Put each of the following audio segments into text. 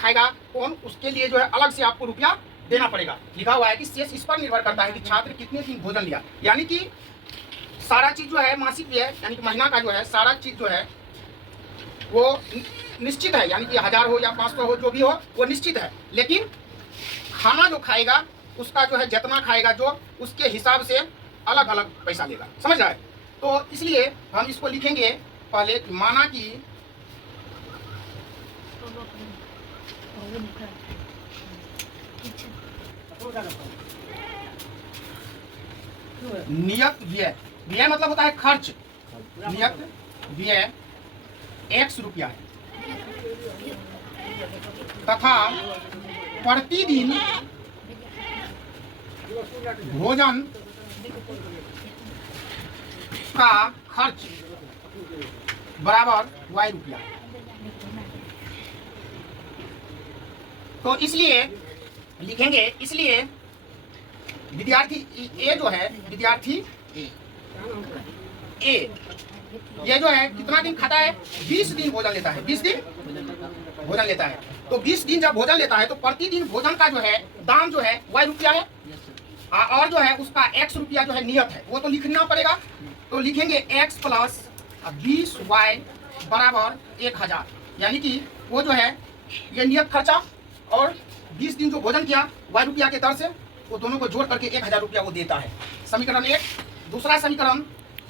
खाएगा कौन, उसके लिए जो है अलग से आपको रुपया देना पड़ेगा। लिखा हुआ है कि शेष इस पर निर्भर करता है कि छात्र कितने दिन भोजन लिया, यानी कि सारा चीज जो है मासिक व्यय यानी कि महीना का जो है सारा चीज जो है वो निश्चित है, यानी कि 1000 हो या 500 हो जो भी हो वो निश्चित है, लेकिन खाना जो खाएगा उसका जो है जितना खाएगा जो उसके हिसाब से अलग अलग पैसा लेगा, समझ रहा है। तो इसलिए हम इसको लिखेंगे पहले कि माना कि नियत व्यय, व्यय मतलब होता है खर्च, नियत व्यय x रुपया है तथा प्रतिदिन भोजन का खर्च बराबर y रुपया। तो इसलिए लिखेंगे, इसलिए विद्यार्थी ए जो है, विद्यार्थी ए ये जो है कितना दिन खाता है, 20 दिन भोजन लेता है, 20 दिन भोजन लेता है। तो 20 दिन जब भोजन लेता है तो प्रतिदिन भोजन का जो है दाम जो है y रुपया है, और जो है उसका x रुपया जो है नियत है, वो तो लिखना पड़ेगा। तो लिखेंगे x प्लस 20y बराबर 1000, यानी कि वो जो है ये नियत खर्चा और 20 दिन जो भोजन किया y रुपया के दर से, वो दोनों को जोड़ करके 1000 रुपया वो देता है। समीकरण 1। दूसरा समीकरण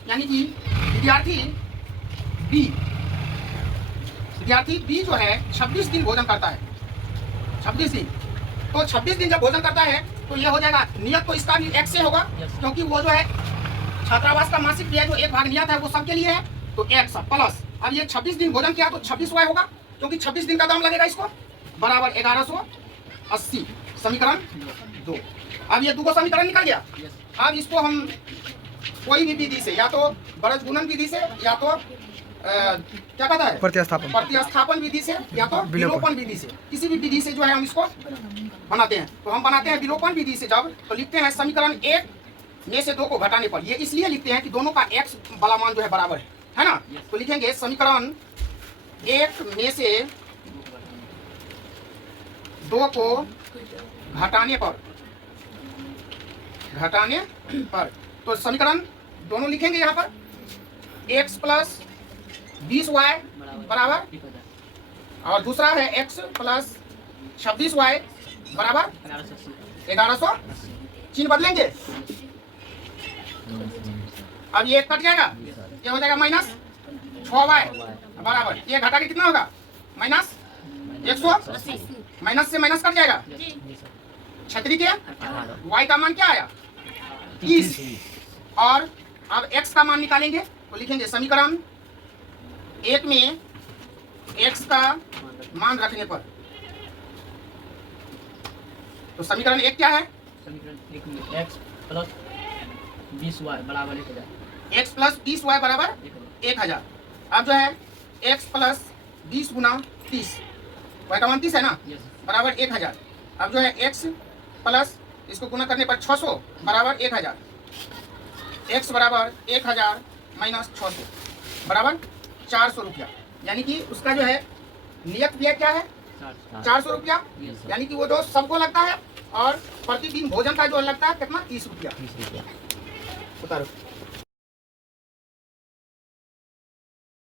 यानी कि विद्यार्थी बी जो है 26 दिन भोजन करता है, 26 दिन। तो 26 दिन जब भोजन करता है तो ये हो जाएगा नियत, तो इसका भी x से होगा क्योंकि वो जो है छात्रावास का मासिक व्यय जो एक भाग नियत है वो सबके लिए है, तो x प्लस अब ये 26 दिन भोजन किया तो 26y होगा क्योंकि 26 दिन का दाम लगेगा इसको, बराबर 1180। समीकरण 2। अब ये दो समीकरण निकल गया। अब इसको हम कोई भी विधि से, या तो बरज गुणन विधि से, या तो क्या कहता है प्रतिस्थापन विधि से, या तो विलोपन विधि से, किसी भी विधि से जो है हम इसको बनाते हैं। तो हम बनाते हैं विलोपन विधि से जब, तो लिखते हैं समीकरण 1 में से 2 को घटाने पर, ये इसलिए लिखते हैं कि दोनों का x वाला मान जो है बराबर है ना। तो लिखेंगे समीकरण 1 में से 2 को घटाने पर, तो समीकरण दोनों लिखेंगे यहाँ पर, x प्लस 20y बराबर, और दूसरा है x प्लस 26y बराबर 1100। चिन्ह बदलेंगे, अब ये कट जाएगा, ये हो जाएगा माइनस 6y बराबर, ये घटा के कितना होगा माइनस 180, माइनस से माइनस कट जाएगा, छतरी के y का मान क्या आया 30, और अब x का मान निकालेंगे। तो लिखेंगे समीकरण 1 में x का मान रखने पर, तो समीकरण 1 क्या है, समीकरण 1 में x प्लस 20y बराबर 1000, x प्लस 20y बराबर 1000। अब जो है x प्लस 20 गुना 30, y का मान 30 है ना, बराबर 1000। अब जो है x प्लस इसको गुना करने पर 600 बराबर 1000, x बराबर 1000 माइनस 600 बराबर 400 रुपया, यानी कि उसका जो है नियत व्यय क्या है 400 रुपया, यानी कि वो जो सबको लगता है, और प्रतिदिन भोजन का जो लगता है कितना 30 रुपया। बता रहे